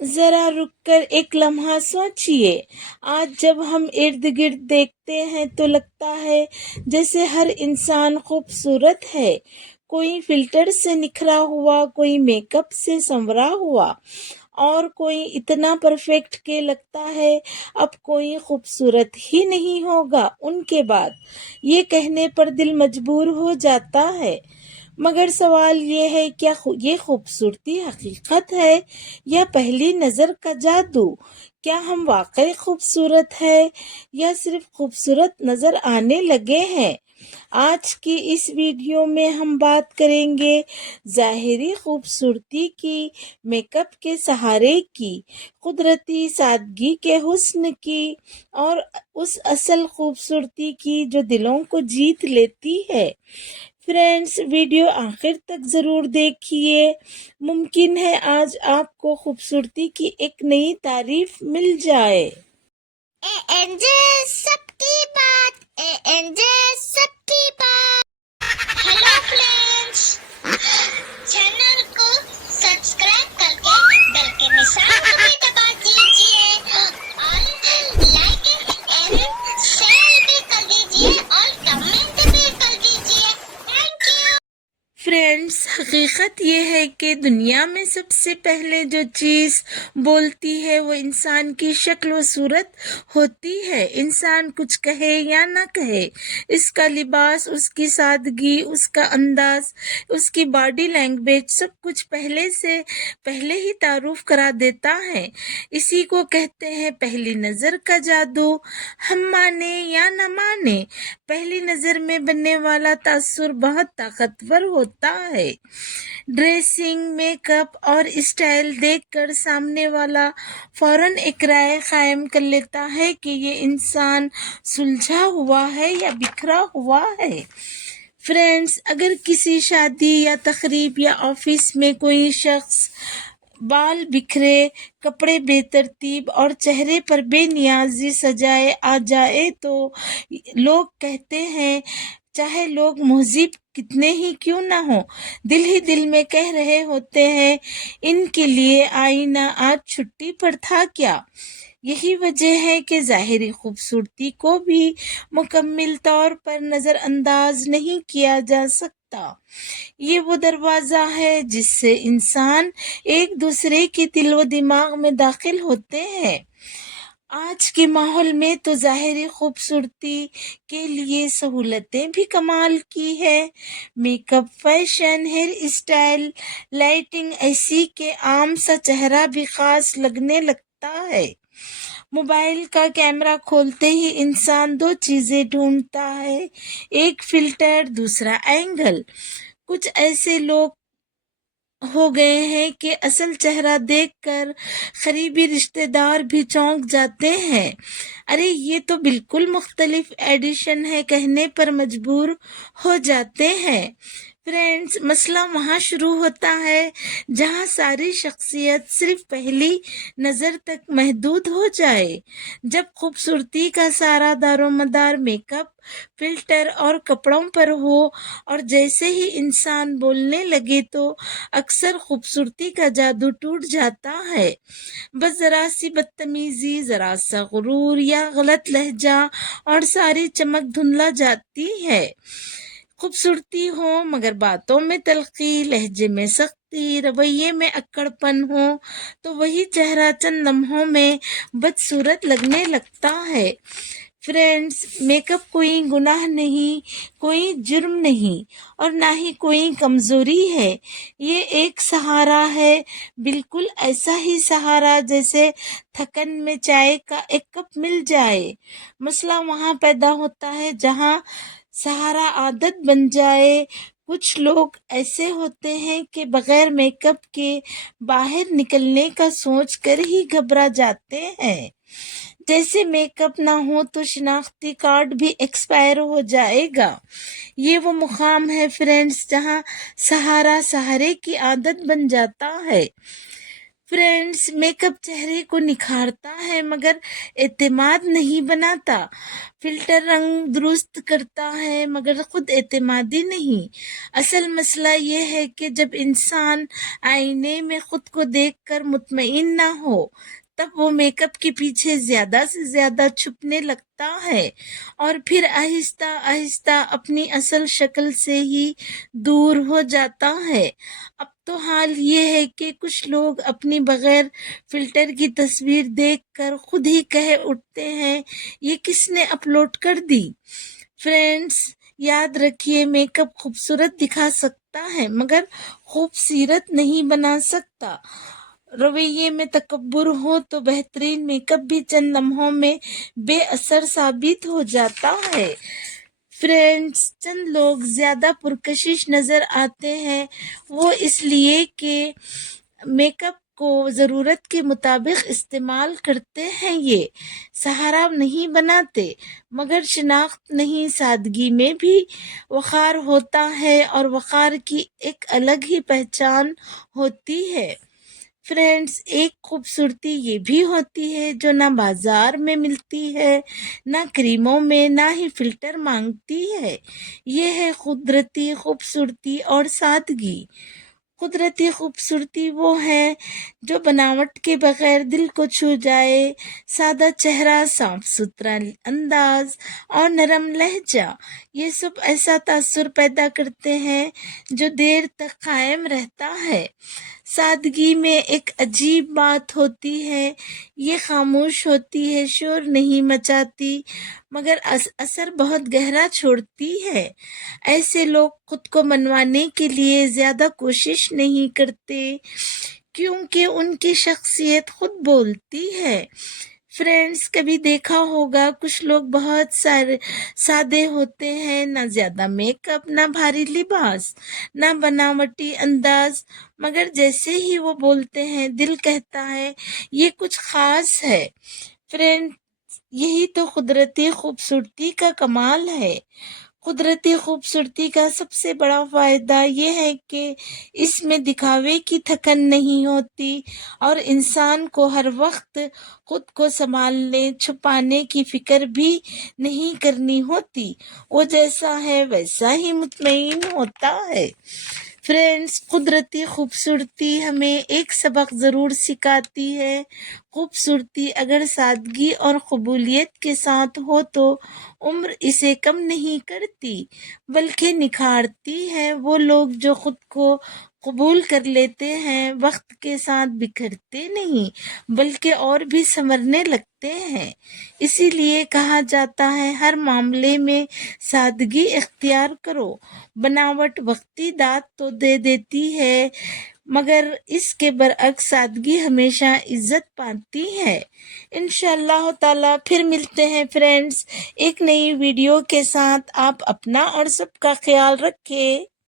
ذرا رک کر ایک لمحہ سوچئے، آج جب ہم ارد گرد دیکھتے ہیں تو لگتا ہے جیسے ہر انسان خوبصورت ہے، کوئی فلٹر سے نکھرا ہوا، کوئی میک اپ سے سنورا ہوا، اور کوئی اتنا پرفیکٹ کہ لگتا ہے اب کوئی خوبصورت ہی نہیں ہوگا ان کے بعد۔ یہ کہنے پر دل مجبور ہو جاتا ہے، مگر سوال یہ ہے کیا یہ خوبصورتی حقیقت ہے یا پہلی نظر کا جادو؟ کیا ہم واقعی خوبصورت ہیں یا صرف خوبصورت نظر آنے لگے ہیں؟ آج کی اس ویڈیو میں ہم بات کریں گے ظاہری خوبصورتی کی، میک اپ کے سہارے کی، قدرتی سادگی کے حسن کی، اور اس اصل خوبصورتی کی جو دلوں کو جیت لیتی ہے۔ فرینڈز، ویڈیو آخر تک ضرور دیکھیے، ممکن ہے آج آپ کو خوبصورتی کی ایک نئی تعریف مل جائے۔ سب کی بات سب کی بات۔ ہیلو فرینڈز، چینل کو سبسکرائب کر کے بیل کے نشان کو بھی دبا دیجیے اور لائک اینڈ شیئر بھی کر دیجیے اور کمنٹ بھی کر دیجیے۔ Thank you. فرینڈز، حقیقت یہ ہے کہ دنیا میں سب سے پہلے جو چیز بولتی ہے وہ انسان کی شکل و صورت ہوتی ہے۔ انسان کچھ کہے یا نہ کہے، اس کا لباس، اس کی سادگی، اس کا انداز، اس کی باڈی لینگویج، سب کچھ پہلے ہی تعارف کرا دیتا ہے۔ اسی کو کہتے ہیں پہلی نظر کا جادو۔ ہم مانے یا نہ مانے، پہلی نظر میں بننے والا تاثر بہت طاقتور ہوتا ہے۔ ڈریسنگ، میک اپ اور اسٹائل دیکھ کر سامنے والا فوراً ایک رائے قائم کر لیتا ہے کہ یہ انسان سلجھا ہوا ہے یا بکھرا ہوا ہے۔ فرینڈز، اگر کسی شادی یا تقریب یا آفس میں کوئی شخص بال بکھرے، کپڑے بے ترتیب اور چہرے پر بے نیازی سجائے آ جائے تو لوگ کہتے ہیں، چاہے لوگ مہذب کتنے ہی کیوں نہ ہوں، دل ہی دل میں کہہ رہے ہوتے ہیں، ان کے لیے آئینہ آج چھٹی پر تھا کیا؟ یہی وجہ ہے کہ ظاہری خوبصورتی کو بھی مکمل طور پر نظر انداز نہیں کیا جا سکتا۔ یہ وہ دروازہ ہے جس سے انسان ایک دوسرے کے دل و دماغ میں داخل ہوتے ہیں۔ آج کے ماحول میں تو ظاہری خوبصورتی کے لیے سہولتیں بھی کمال کی ہے۔ Makeup, fashion, hairstyle, lighting ایسی کہ عام سا چہرہ بھی خاص لگنے لگتا ہے۔ موبائل کا کیمرہ کھولتے ہی انسان دو چیزیں ڈھونڈتا ہے، ایک فلٹر، دوسرا اینگل۔ کچھ ایسے لوگ ہو گئے ہیں کہ اصل چہرہ دیکھ کر قریبی رشتہ دار بھی چونک جاتے ہیں، ارے یہ تو بالکل مختلف ایڈیشن ہے کہنے پر مجبور ہو جاتے ہیں۔ فرینڈز، مسئلہ وہاں شروع ہوتا ہے جہاں ساری شخصیت صرف پہلی نظر تک محدود ہو جائے۔ جب خوبصورتی کا سارا دار و مدار میک اپ، فلٹر اور کپڑوں پر ہو اور جیسے ہی انسان بولنے لگے تو اکثر خوبصورتی کا جادو ٹوٹ جاتا ہے۔ بس ذرا سی بدتمیزی، ذرا سا غرور یا غلط لہجہ اور ساری چمک دھندلا جاتی ہے۔ خوبصورتی ہو مگر باتوں میں تلخی، لہجے میں سختی، رویے میں اکڑ پن ہو تو وہی چہرہ چند لمحوں میں بدصورت لگنے لگتا ہے۔ فرینڈز، میک اپ کوئی گناہ نہیں، کوئی جرم نہیں اور نہ ہی کوئی کمزوری ہے، یہ ایک سہارا ہے، بالکل ایسا ہی سہارا جیسے تھکن میں چائے کا ایک کپ مل جائے۔ مسئلہ وہاں پیدا ہوتا ہے جہاں سہارا عادت بن جائے۔ کچھ لوگ ایسے ہوتے ہیں کہ بغیر میک اپ کے باہر نکلنے کا سوچ کر ہی گھبرا جاتے ہیں، جیسے میک اپ نہ ہو تو شناختی کارڈ بھی ایکسپائر ہو جائے گا۔ یہ وہ مقام ہے فرینڈز جہاں سہارا سہارے کی عادت بن جاتا ہے۔ فرینڈس، میک اپ چہرے کو نکھارتا ہے مگر اعتماد نہیں بناتا. فلٹر رنگ درست کرتا ہے مگر خود اعتمادی نہیں. اصل مسئلہ یہ ہے کہ جب انسان آئینے میں خود کو دیکھ کر مطمئن نہ ہو تب وہ میک اپ کے پیچھے زیادہ سے زیادہ چھپنے لگتا ہے اور پھر آہستہ آہستہ اپنی اصل شکل سے ہی دور ہو جاتا ہے. اب تو حال یہ ہے کہ کچھ لوگ اپنی بغیر فلٹر کی تصویر دیکھ کر خود ہی کہہ اٹھتے ہیں یہ کس نے اپلوڈ کر دی. فرینڈس، یاد رکھیے، میک اپ خوبصورت دکھا سکتا ہے مگر خوبصورت نہیں بنا سکتا. رویے میں تکبر ہو تو بہترین میک اپ بھی چند لمحوں میں بے اثر ثابت ہو جاتا ہے. فرینڈس، چند لوگ زیادہ پرکشش نظر آتے ہیں، وہ اس لیے کہ میک اپ کو ضرورت کے مطابق استعمال کرتے ہیں. یہ سہارا نہیں بناتے مگر شناخت نہیں. سادگی میں بھی وقار ہوتا ہے اور وقار کی ایک الگ ہی پہچان ہوتی ہے. فرینڈس، ایک خوبصورتی یہ بھی ہوتی ہے جو نہ بازار میں ملتی ہے، نہ کریموں میں، نہ ہی فلٹر مانگتی ہے. یہ ہے قدرتی خوبصورتی اور سادگی. قدرتی خوبصورتی وہ ہے جو بناوٹ کے بغیر دل کو چھو جائے. سادہ چہرہ، صاف ستھرا انداز اور نرم لہجہ، یہ سب ایسا تاثر پیدا کرتے ہیں جو دیر تک قائم رہتا ہے. سادگی میں ایک عجیب بات ہوتی ہے، یہ خاموش ہوتی ہے، شور نہیں مچاتی مگر اثر بہت گہرا چھوڑتی ہے. ایسے لوگ خود کو منوانے کے لیے زیادہ کوشش نہیں کرتے کیونکہ ان کی شخصیت خود بولتی ہے. فرینڈس، کبھی دیکھا ہوگا کچھ لوگ بہت سادے ہوتے ہیں، نہ زیادہ میک اپ، نہ بھاری لباس، نہ بناوٹی انداز، مگر جیسے ہی وہ بولتے ہیں دل کہتا ہے یہ کچھ خاص ہے. فرینڈ، یہی تو قدرتی خوبصورتی کا کمال ہے. قدرتی خوبصورتی کا سب سے بڑا فائدہ یہ ہے کہ اس میں دکھاوے کی تھکن نہیں ہوتی اور انسان کو ہر وقت خود کو سنبھالنے چھپانے کی فکر بھی نہیں کرنی ہوتی. وہ جیسا ہے ویسا ہی مطمئن ہوتا ہے. فرینڈس، قدرتی خوبصورتی ہمیں ایک سبق ضرور سکھاتی ہے. خوبصورتی اگر سادگی اور قبولیت کے ساتھ ہو تو عمر اسے کم نہیں کرتی بلکہ نکھارتی ہے. وہ لوگ جو خود کو قبول کر لیتے ہیں وقت کے ساتھ بکھرتے نہیں بلکہ اور بھی سنورنے لگتے ہیں. اسی لیے کہا جاتا ہے ہر معاملے میں سادگی اختیار کرو. بناوٹ وقتی داد تو دے دیتی ہے مگر اس کے برعکس سادگی ہمیشہ عزت پاتی ہے. انشاءاللہ تعالی پھر ملتے ہیں فرینڈس ایک نئی ویڈیو کے ساتھ. آپ اپنا اور سب کا خیال رکھیں.